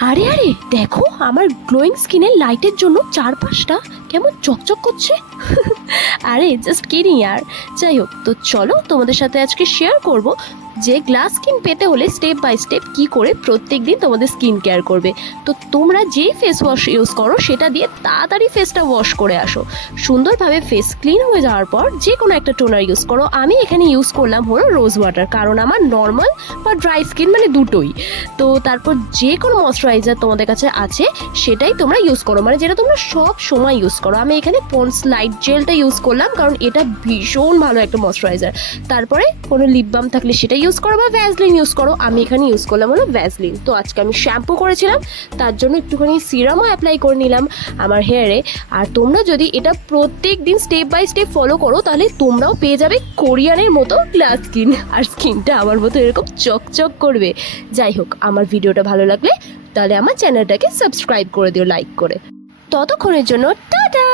আরে আরে, দেখো, আমার গ্লোয়িং স্কিনের লাইটের জন্য চারপাশটা কেমন চকচক করছে। আরে জাস্ট কিনি আর। যাই হোক, তো চলো তোমাদের সাথে আজকে শেয়ার করব। যে গ্লাস স্কিন পেতে হলে স্টেপ বাই স্টেপ কি করে প্রত্যেক দিন তোমাদের স্কিন কেয়ার করবে। তো তোমরা যেই ফেস ওয়াশ ইউজ করো, সেটা দিয়ে তাড়াতাড়ি ফেসটা ওয়াশ করে আসো। সুন্দরভাবে ফেস ক্লিন হয়ে যাওয়ার পর যে কোনো একটা টোনার ইউজ করো। আমি এখানে ইউজ করলাম হলো রোজ ওয়াটার কারণ আমার নর্মাল বা ড্রাই স্কিন মানে দুটোই। তো তারপর যে কোনো ময়শ্চারাইজার তোমাদের কাছে আছে, সেটাই তোমরা ইউজ করো। মানে যেটা তোমরা সব সময় ইউজ করো। আমি এখানে পন্স লাইট জেলটা ইউজ করলাম, কারণ এটা ভীষণ ভালো একটা ময়শ্চারাইজার তারপরে কোনো লিপ বাম থাকলে সেটা ইউজ করো বা ভ্যাসলিন ইউজ করো, আমি এখানে ইউজ করলাম হলো ভ্যাসলিন তো আজকে আমি শ্যাম্পু করেছিলাম, তার জন্য একটুখানি সিরামও অ্যাপ্লাই করে নিলাম আমার হেয়ারে আর তোমরা যদি এটা প্রত্যেক দিন স্টেপ বাই স্টেপ ফলো করো, তাহলে তোমরাও পেয়ে যাবে কোরিয়ানের মতো গ্লাস স্কিন আর স্কিনটা আমার মতো এরকম চকচক করবে। যাই হোক, আমার ভিডিওটা ভালো লাগলে তাহলে আমার চ্যানেলটাকে সাবস্ক্রাইব করে দিও লাইক করে। ততক্ষণের জন্য, টাটা!